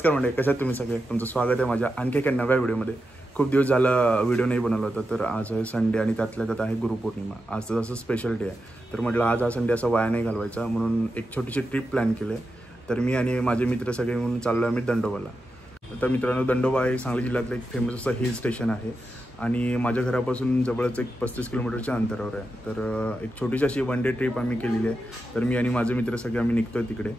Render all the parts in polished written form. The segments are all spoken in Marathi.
नमस्कार मंडळी, कशात तुम्ही सगळे? तुमचं स्वागत आहे माझ्या आणखी एका नव्या व्हिडिओमध्ये. खूप दिवस झालं व्हिडिओ नाही बनवला होता, तर आज आहे संडे आणि त्यातल्या त्यात आहे गुरुपौर्णिमा. आज तर असं स्पेशल डे आहे, तर म्हटलं आज हा संडे असा वाया नाही घालवायचा, म्हणून एक छोटीशी ट्रिप प्लॅन केली आहे. तर मी आणि माझे मित्र सगळे म्हणून चाललो आहे आम्ही दंडोबाला. तर मित्रांनो, दंडोबा हे सांगली जिल्ह्यातलं एक फेमस असं हिल स्टेशन आहे आणि माझ्या घरापासून जवळच एक 35 किलोमीटरच्या अंतरावर आहे. तर एक छोटीशी अशी वन डे ट्रिप आम्ही केलेली आहे. तर मी आणि माझे मित्र सगळे आम्ही निघतोय तिकडे.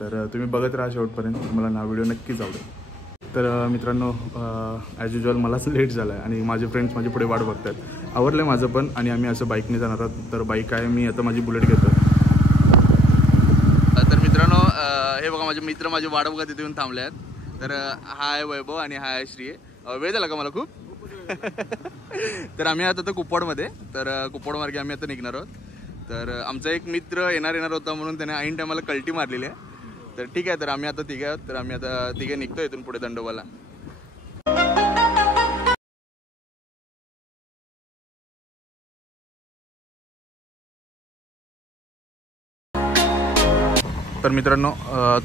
तर तुम्ही बघत राहा शेवटपर्यंत, तुम्हाला ना व्हिडिओ नक्कीच आवडेल. तर मित्रांनो, ॲज युजल मलाच लेट झाला आहे आणि माझे फ्रेंड्स माझी पुढे वाट बघतात. आवडलं आहे माझं पण, आणि आम्ही असं बाईकने जाणार आहोत. तर बाईक आहे, मी आता माझी बुलेट घेतो. तर मित्रांनो, हे बघा माझे मित्र माझी वाट बघत इथे येऊन थांबले आहेत. तर हा आहे वैभव आणि हा आहे श्री. वेळ झाला का मला खूप? तर आम्ही आता कुपवाडमध्ये, तर कुपवाडमार्गे आम्ही आता निघणार आहोत. तर आमचा एक मित्र येणार होता, म्हणून त्याने ऐन टायमाला कल्टी मारलेली आहे. तर ठीक आहे, तर आम्ही आता तिघे आहोत. तर आम्ही आता तिघे निघतो इथून पुढे दंडोबाला. तर मित्रांनो,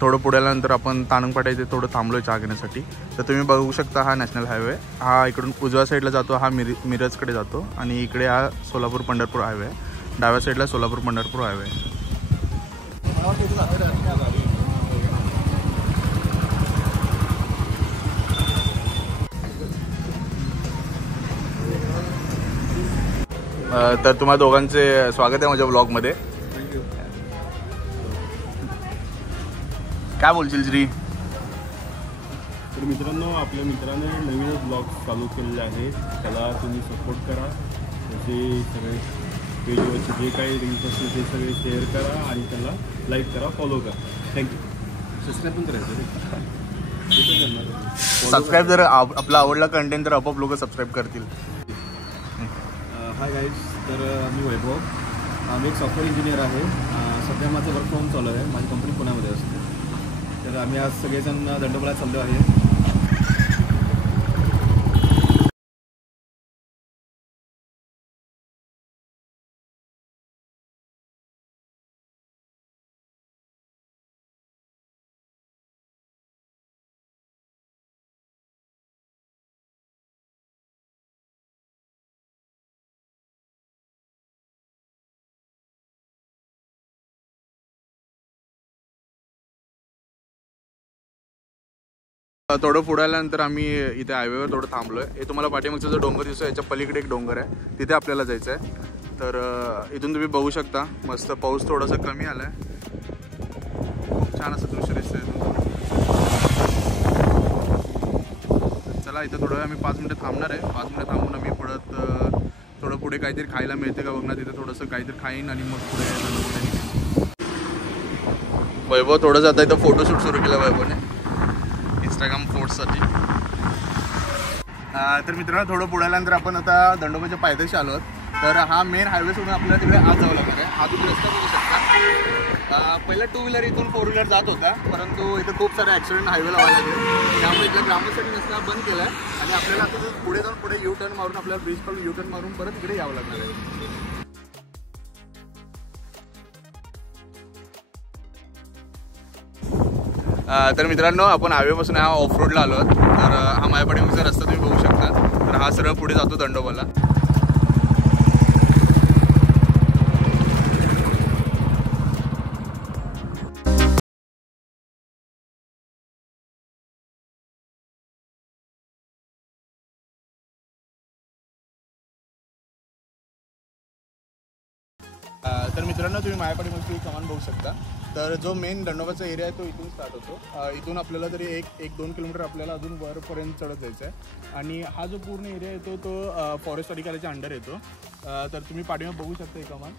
थोडं पुढे आल्यानंतर आपण तानंगपाटा इथे थोडं थांबलो चहा घेण्यासाठी. तर तुम्ही बघू शकता, हा नॅशनल हायवे, हा इकडून उजव्या साईडला जातो, हा मिरजकडे जातो, आणि इकडे हा सोलापूर पंढरपूर हायवे आहे. डाव्या साईडला सोलापूर पंढरपूर हायवे आहे. तर तुम्हा दोघांचे स्वागत आहे माझ्या ब्लॉगमध्ये. काय बोलशील श्री? तर मित्रांनो, आपल्या मित्राने नवीनच ब्लॉग चालू केलेले आहे, त्याला तुम्ही सपोर्ट करा. त्याचे सगळे पेजवरचे जे काही रील्स असतील ते सगळे शेअर करा आणि त्याला लाईक करा, फॉलो करा. थँक्यू. सबस्क्राईब पण करायचं. सबस्क्राईब जर आपला आवडला कंटेंट तर आपोआप लोक सबस्क्राईब करतील. हाय गाईज, तर मी वैभव, मी एक सॉफ्टवेअर इंजिनियर आहे. सध्या माझं वर्क फ्रॉम चालू आहे, माझी कंपनी पुण्यामध्ये असते. तर आम्ही आज सगळेजण दंडोबाला चाललो आहे. थोडं पुढे आल्यानंतर आम्ही इथे हायवेवर थोडं थांबलोय. हे तुम्हाला पाठीमागचा जो डोंगर दिसतो, याच्या पलीकडे एक डोंगर आहे, तिथे आपल्याला जायचं आहे. तर इथून तुम्ही बघू शकता, मस्त पाऊस थोडासा कमी आलाय, खूप छान असं दृश्य दिसतंय. चला, इथं थोडं आम्ही 5 मिनिटं थांबणार आहे. 5 मिनिटं थांबून आम्ही परत थोडं पुढे काहीतरी खायला मिळते का बघणार, तिथं थोडंसं काहीतरी खाईन आणि मग पुढे वैभव थोडंसं आता इथं फोटोशूट सुरू केलं वैभवने इंस्टाग्राम फोटोसाठी. तर मित्रांनो, थोडं पुढे आल्यानंतर आपण आता दंडोबाच्या पायथ्याशी आलो आहोत. तर हा मेन हायवे सोडून आपल्याला तिकडे आत जावं लागणार आहे. हा तुम्ही रस्ता बघू शकता. पहिला 2 व्हीलर इथून 4 व्हीलर जात होता, परंतु इथं खूप सारे ॲक्सिडेंट हायवेला व्हायला लागले, त्यामुळे इथल्या ग्रामस्थांनी रस्ता बंद केला आहे आणि आपल्याला आता पुढे जाऊन पुढे यू टर्न मारून, आपल्याला ब्रिज खालून यू टर्न मारून परत इकडे यावं लागणार आहे. तर मित्रांनो, आपण हायवेपासून हा ऑफ रोडला आलो आहोत. तर हा माझ्या पाठीमागचा रस्ता तुम्ही बघू शकता. तर हा सरळ पुढे जातो दंडोबाला. तर मित्रांनो, तुम्ही माझ्या पाठीमागची कमान बघू शकता. तर जो मेन दंडोबाचा एरिया आहे तो इथून स्टार्ट होतो. इथून आपल्याला तरी 1-2 किलोमीटर आपल्याला अजून वरपर्यंत चढत जायचं आहे. आणि हा जो पूर्ण एरिया येतो तो फॉरेस्ट अधिकाऱ्याच्या अंडर येतो. तर तुम्ही पाठीमागे बघू शकता ही कमान.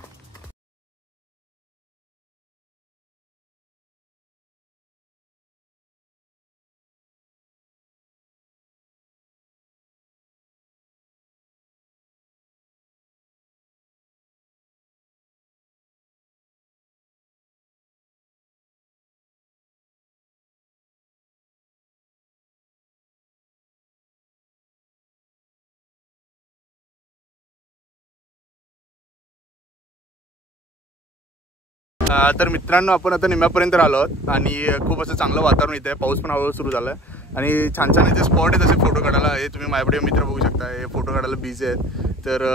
तर मित्रांनो, आपण आता निम्यापर्यंत आलो आहोत आणि खूप असं चांगलं वातावरण इथे आहे. पाऊस पण हळूहळू सुरू झाला आहे आणि छान छान इथे स्पॉट आहेत असे फोटो काढायला. हे तुम्ही माझ्याकडे मित्र बघू शकता, हे फोटो काढायला बिझी आहेत. तर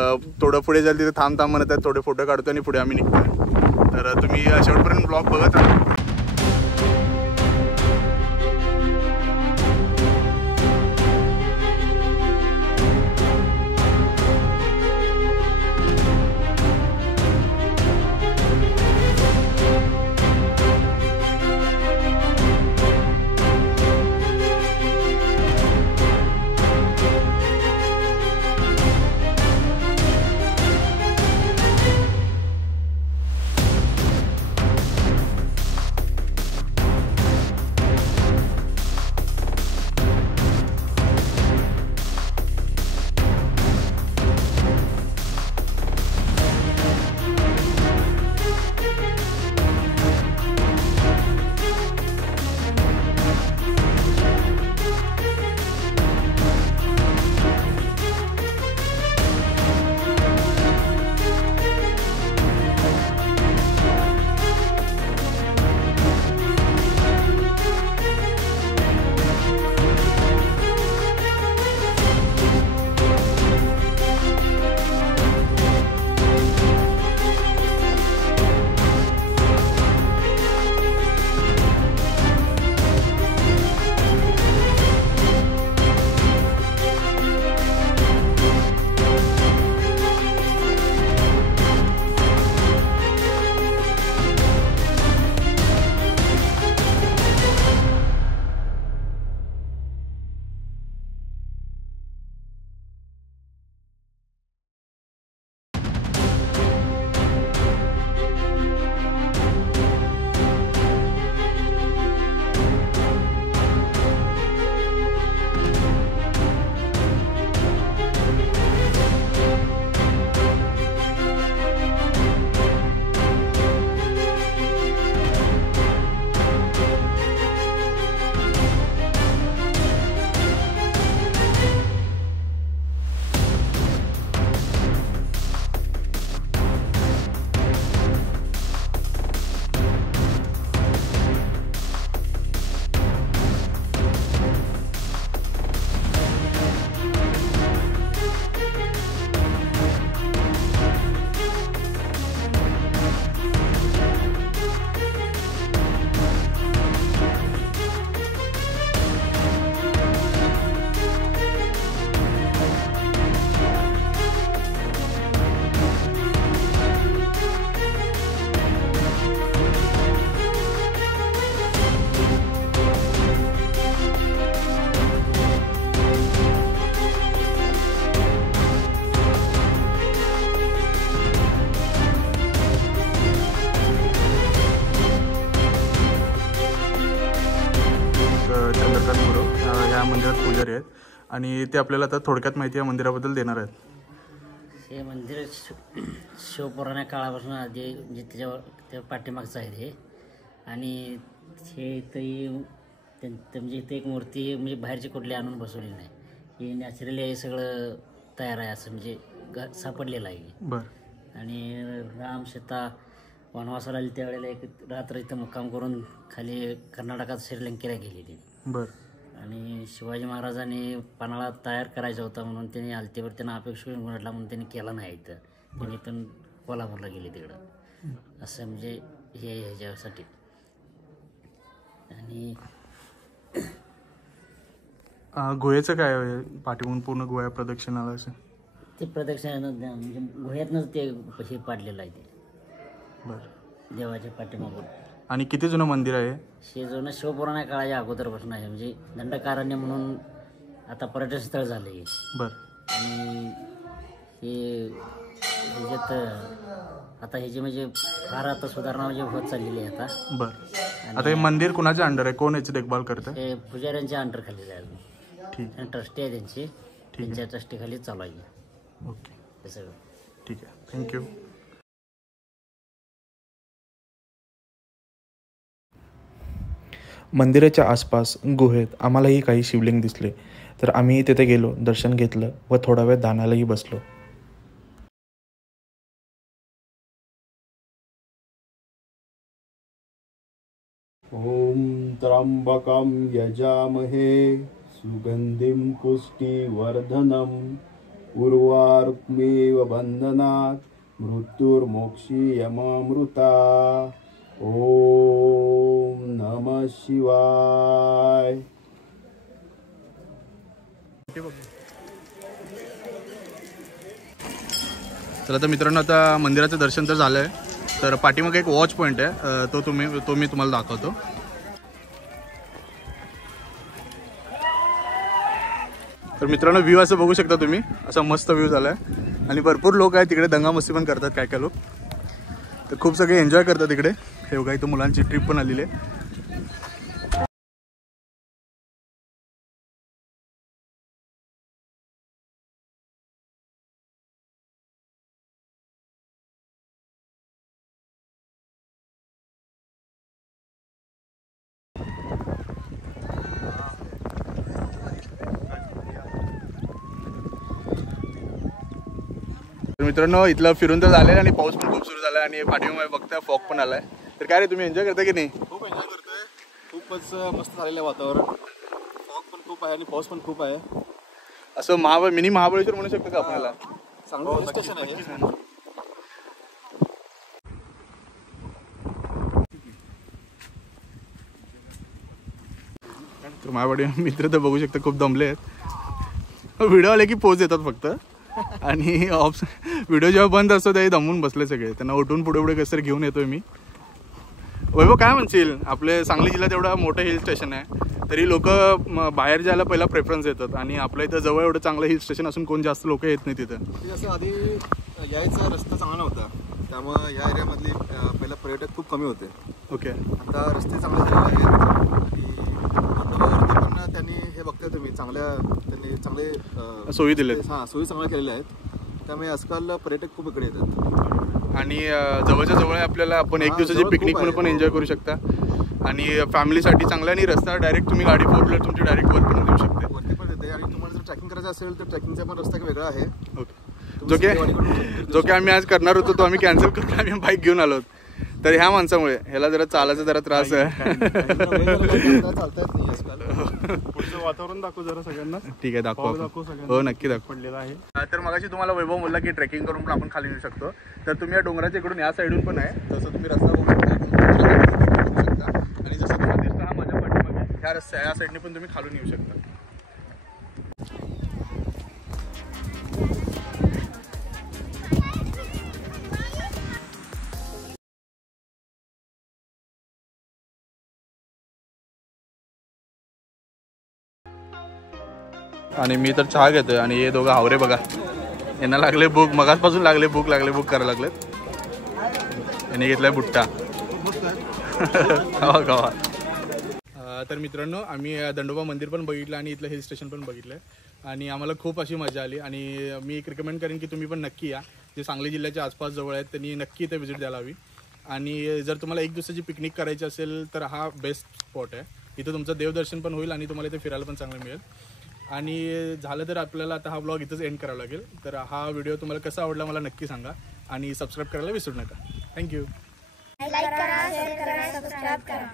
थोडं पुढे जाईल तिथे थांब म्हणत आहेत, थोडे फोटो काढतो आणि पुढे आम्ही निघतो. तर तुम्ही शेवटपर्यंत ब्लॉग बघत राहा. चंद्रकांत गुरु ह्या मंदिरात पुजारी आहेत आणि ते आपल्याला आता थोडक्यात माहिती या मंदिराबद्दल देणार आहेत. हे मंदिर शिवपुराण्या काळापासून आधी म्हणजे त्या पाठीमागचं आहे हे. आणि हे इथंही म्हणजे इथे एक मूर्ती म्हणजे बाहेरची कुठली आणून बसवली नाही, ही नॅचरली हे सगळं तयार आहे असं म्हणजे सापडलेलं आहे. बरं. आणि राम सीता वनवासाला आली त्यावेळेला एक रात्र इथं मुक्काम करून खाली कर्नाटकात श्रीलंकेला गेली ती. बरं. आणि शिवाजी महाराजांनी पन्हाळा तयार करायचा होता म्हणून त्यांनी आलतेवर त्यांना अपेक्षा घडला म्हणून त्यांनी केला नाही. इथं त्यांनी इथून कोल्हापूरला गेले तिकडं असं म्हणजे हे ह्याच्यासाठी. आणि गुहेचं काय पाठीमागून पूर्ण गुहा प्रदक्षिणाला असं ते प्रदक्षिणा म्हणजे गुह्यातनंच ते हे पाडलेलं आहे ते. बरं. देवाच्या पाठीमागून. आणि किती जुनं मंदिर आहे हे जुनं शिवपुराण्या काळाच्या अगोदरपासून आहे. म्हणजे दंडकारण्य म्हणून आता पर्यटन स्थळ झालं आहे. बरं. आणि हे ह्याच्यात आता ह्याची म्हणजे फार आता सुधारणा म्हणजे होत चाललेली आहे आता. बरं. आता हे मंदिर कुणाच्या अंडर आहे, कोण याची देखभाल करतं? हे पुजाऱ्यांच्या अंडर खाली आहे अजून. ठीक. आणि ट्रस्टी आहे त्यांची, त्यांच्या ट्रस्टीखाली चालू आहे. ओके. हे सगळं ठीक आहे. थँक्यू. मंदिराच्या आसपास गुहेत आम्हालाही काही शिवलिंग दिसले, तर आम्ही तिथे गेलो, दर्शन घेतलं व थोडा वेळ ध्यानालाही बसलो. ॐ त्र्यम्बकं यजामहे सुगन्धिं पुष्टिवर्धनम् उर्वारुकमेव बन्धनात् मृत्युर्मोक्षीयमामृता। ॐ नमः शिवाय। चला तर मित्रांनो, आता मंदिराचं दर्शन तर झालं आहे. तर पाठीमागे एक वॉच पॉईंट आहे, तो मी तुम्हाला दाखवतो. तर मित्रांनो, व्ह्यू असं बघू शकता तुम्ही, असा मस्त व्ह्यू झाला आहे. आणि भरपूर लोक आहेत तिकडे, दंगामस्ती पण करतात काय काय लोक. तर खूप सगळे एन्जॉय करतात तिकडे. हे बघा, इथं मुलांची ट्रिप पण आलेली आहे. तर मित्रांनो, इथलं फिरून तर झालं आणि पाऊस पण खूप सुरू झाला आणि पाठीमागे बघता फॉग पण आलाय. तर काय रे, तुम्ही एन्जॉय करता की नाही? खूप एन्जॉय करतोय. खूपच मस्त झालेलं आहे वातावरण. फॉग पण खूप आहे आणि पाऊस पण खूप आहे. असं मिनी महाबळेश्वर म्हणू शकतो का आपल्याला? चांगलं हिल स्टेशन आहे. तर माझ्याकडे मित्र तर बघू शकता खूप दमले आहेत. व्हिडिओ आले की पोज येतात फक्त. आणि व्हिडिओ जेव्हा बंद असतो तेव्हा दमून बसले सगळे. त्यांना उठून पुढे कसं घेऊन येतोय मी. वैभव, काय म्हणशील, आपले सांगली जिल्ह्यात एवढं मोठं हिल स्टेशन आहे तरी लोक बाहेर जायला पहिला प्रेफरन्स देतात आणि आपल्या इथं जवळ एवढं चांगलं हिल स्टेशन असून कोण जास्त लोक येत नाही तिथं. असं आधी यायचा रस्ता चांगला नव्हता, त्यामुळं या एरियामधली पहिला पर्यटक खूप कमी होते. ओके. आता रस्ते चांगले झालेले आहेत आणि धबधब्यावरती पण त्यांनी हे बघताय तुम्ही त्यांनी चांगले सोयी दिलेत. हां, सोयी चांगल्या केलेल्या आहेत. त्यामुळे आजकाल पर्यटक खूप इकडे येतात आणि जवळच्या जवळ आपल्याला आपण एक दिवसाची पिकनिक म्हणून पण एन्जॉय करू शकता आणि फॅमिलीसाठी चांगला. आणि रस्ता डायरेक्ट तुम्ही गाडी 4 व्हीलर तुमची डायरेक्ट वर पण देऊ शकते. वरती पण येते. आणि तुम्हाला जर ट्रॅकिंग करायचं असेल तर ट्रॅकिंगचा पण रस्ता वेगळा आहे. ओके. जो की आम्ही आज करणार होतो तो आम्ही कॅन्सल करून आम्ही बाईक घेऊन आलो. तर ह्या माणसामुळे ह्याला जरा चालायचा जरा त्रास आहे. चालता येत नाही आजकाल. पुढचं वातावरण दाखव जरा सगळ्यांना. ठीक आहे, दाखवा. हो, नक्की दाखव. पडलेला आहे. तर मगाशी तुम्हाला वैभव बोलला की ट्रेकिंग करून पण आपण खाली येऊ शकतो. तर तुम्ही या डोंगराच्या इकडून या साईडून पण आहे. जसं तुम्ही रस्ता बघू शकता आणि जसं तुम्हाला दिसतं हा माझ्या पाठीमागे ह्या रस्त्या या साईडने पण तुम्ही खालून येऊ शकता. आणि मी तर चहा घेतोय आणि हे दोघं हावरे बघा, यांना लागले भूक. मगाचपासून लागले भूक करायला लागलेत. यांनी घेतलाय बुट्टा. गावा. तर मित्रांनो, आम्ही दंडोबा मंदिर पण बघितलं आणि इथलं हिल स्टेशन पण बघितलं आणि आम्हाला खूप अशी मजा आली. आणि मी एक रिकमेंड करेन की तुम्ही पण नक्की या. जे सांगली जिल्ह्याच्या आसपास जवळ आहेत त्यांनी नक्की इथे व्हिजिट द्यायला हवी. आणि जर तुम्हाला एक दिवसाची पिकनिक करायची असेल तर हा बेस्ट स्पॉट आहे. इथं तुमचं देवदर्शन पण होईल आणि तुम्हाला इथे फिरायला पण चांगलं मिळेल. आणि झालं तर आपल्याला आता हा ब्लॉग इथंच एंड करावा लागेल. तर हा व्हिडिओ तुम्हाला कसा आवडला मला नक्की सांगा आणि सबस्क्राईब करायला विसरू नका. थँक्यू. लाईक करा, शेअर करा, सबस्क्राईब करा.